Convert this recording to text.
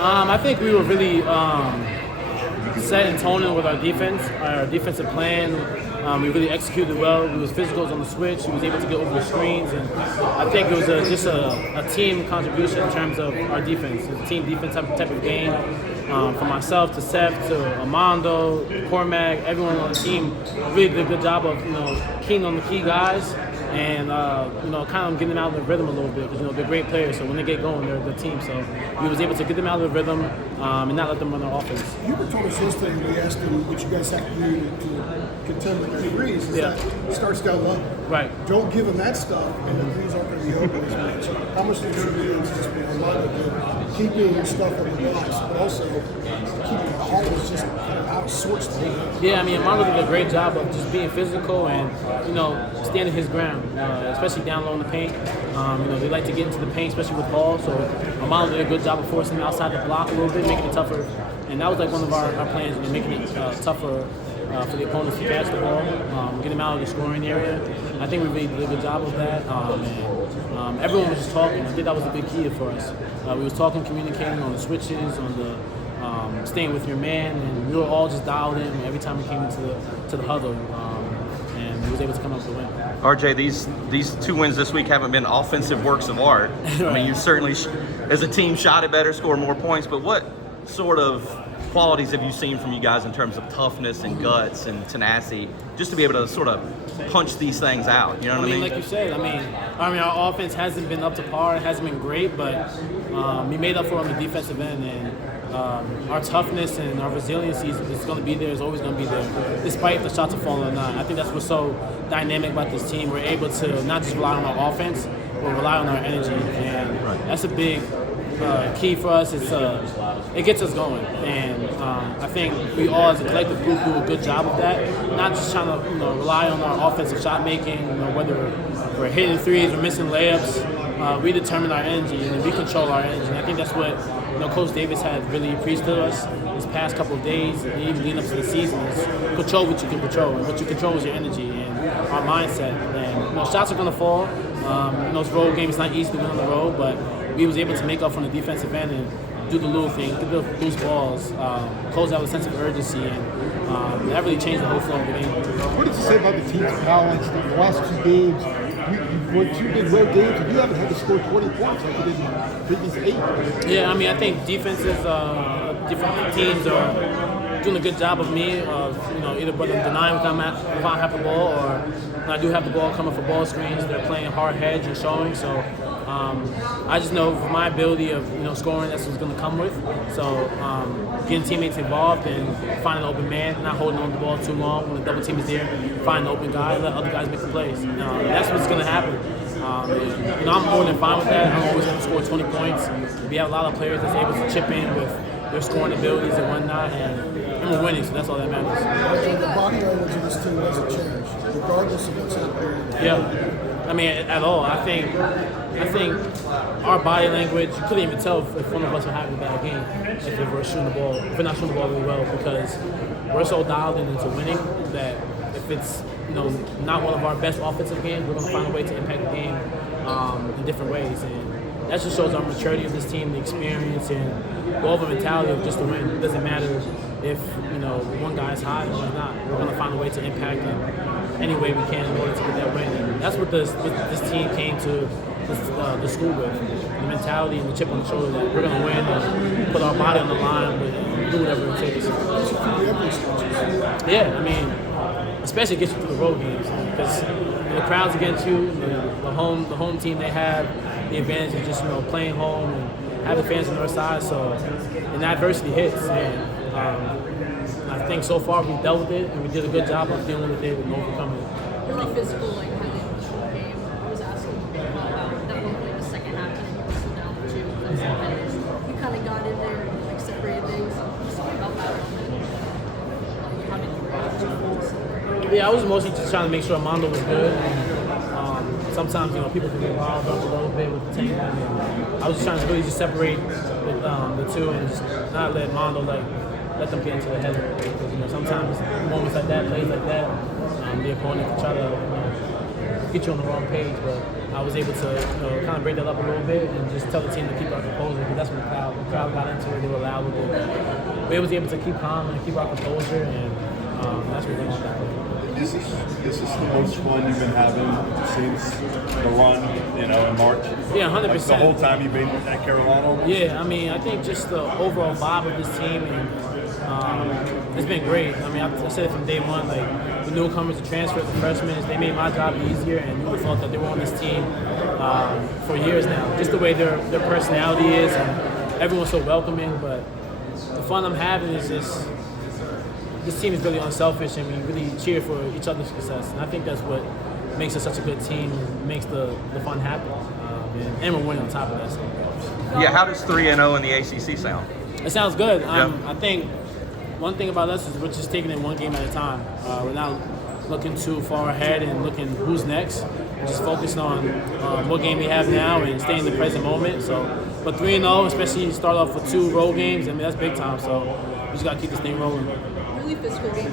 I think we were really set in toning with our defense, our defensive plan. We really executed well. We was physicals on the switch. We was able to get over the screens, and I think it was just a team contribution in terms of our defense. It was a team defense type of game. From myself to Seth to Armando, Cormac, everyone on the team really did a good job of keying on the key guys and kind of getting them out of the rhythm a little bit because they're great players. So when they get going, they're a good team. So we was able to get them out of the rhythm and not let them run their offense. You were told us yesterday when we asked you what you guys have to do to contend with the degrees. That starts down low. Right. Don't give them that stuff, and the degrees aren't going to be open as much. How much do you attribute to just being a lot of keeping stuff on the box, but also keeping the Hawks just out of sorts? Yeah, I mean, Armando did a great job of just being physical and standing his ground, especially down low in the paint. They like to get into the paint, especially with Paul. So Armando did a good job of forcing him outside the block a little bit, making it tougher. And that was like one of our plans, making it tougher for the opponents to catch the ball, get them out of the scoring area. I think we really did a good job of that. Everyone was just talking. I think that was a big key for us. We was talking, communicating on the switches, on the staying with your man, and we were all just dialed in every time we came into the huddle. And we was able to come up with a win. RJ, these 2 wins this week haven't been offensive works of art. I mean, you certainly, as a team, shot it better, scored more points. But what sort of qualities have you seen from you guys in terms of toughness and guts and tenacity, just to be able to sort of punch these things out? You know what I mean? Like you said, our offense hasn't been up to par. It hasn't been great, but we made up for it on the defensive end, and our toughness and our resiliency is going to be there. It's always going to be there, despite the shots are falling or not. I think that's what's so dynamic about this team. We're able to not just rely on our offense, but rely on our energy, and that's a big key for us. It gets us going, and I think we all as a collective group do a good job of that. Not just trying to rely on our offensive shot making, whether we're hitting threes or missing layups. We determine our energy and we control our energy. And I think that's what Coach Davis has really preached to us this past couple of days, and even leading up to the season, is control what you can control, and what you control is your energy and our mindset. And shots are going to fall. Those road games, it's not easy to win on the road, but we was able to make up on the defensive end and do the little things, get the loose balls, close out with a sense of urgency, and that really changed the whole flow of the game. What did you say about the team's balance the last 2 games? You've won 2 big road games, and you haven't had to score 20 points like you did in previous 8. Yeah, I think defenses, different teams are doing a good job of me, either whether denying if I have the ball, or when I do have the ball coming for ball screens, they're playing hard hedge and showing. So I just know for my ability of scoring, that's what's going to come with. So getting teammates involved and finding an open man, not holding on to the ball too long when the double team is there, find an open guy, let other guys make the plays. That's what's going to happen. I'm more than fine with that. I'm always going to score 20 points. We have a lot of players that's able to chip in with their scoring abilities and whatnot, and we're winning, so that's all that matters. The body language of this team doesn't change, regardless of what's happening. Yeah, at all. I think our body language, you couldn't even tell if one of us were having a bad game if we're shooting the ball, if we're not shooting the ball really well, because we're so dialed into winning that if it's not one of our best offensive games, we're going to find a way to impact the game in different ways. And that just shows our maturity of this team, the experience, and the overall mentality of just to win. It doesn't matter if one guy's hot and one's not. We're going to find a way to impact him any way we can in order to get that win. And that's what this team came to the school with, the mentality and the chip on the shoulder that we're going to win and put our body on the line and do whatever it takes. Yeah, especially gets you through the road games, because the crowd's against you, the home team, they have the advantage of just playing home and having fans on their side. So, and adversity hits, and I think so far we've dealt with it and we did a good job of dealing with it and overcoming it. Really physical, like how they finished the game. I was asking about that one play in the second half, and then you were still down to 2 because you kind of got in there and separated things. Just about that. How did you react? Yeah, I was mostly just trying to make sure Armando was good. Sometimes people can get wild up a little bit with the team. And I was just trying to really just separate the two and just not let Armando let them get into the head of it. Because, sometimes moments like that, plays like that, the opponent can try to get you on the wrong page. But I was able to kind of break that up a little bit and just tell the team to keep our composure, because that's what the crowd crowd got into it, they were loud with it. We was able to keep calm and keep our composure, and that's what we're going to This is the most fun you've been having since the run, in March? Yeah, 100%. Like the whole time you've been at Carolina? Yeah, I mean, I think just the overall vibe of this team, and it's been great. I mean, I said it from day one, like the newcomers, the transfers, the freshmen, they made my job easier, and you would have thought that they were on this team for years now. Just the way their personality is, and everyone's so welcoming. But the fun I'm having is just this team is really unselfish, and we really cheer for each other's success. And I think that's what makes us such a good team, and makes the fun happen. And we're winning on top of that. So. Yeah, how does 3-0 in the ACC sound? It sounds good. Yeah. I think one thing about us is we're just taking it one game at a time. We're not looking too far ahead and looking who's next. We're just focusing on what game we have now and staying in the present moment. So, but 3-0, especially start off with 2 road games, I mean, that's big time. So we just got to keep this thing rolling. Really physical game.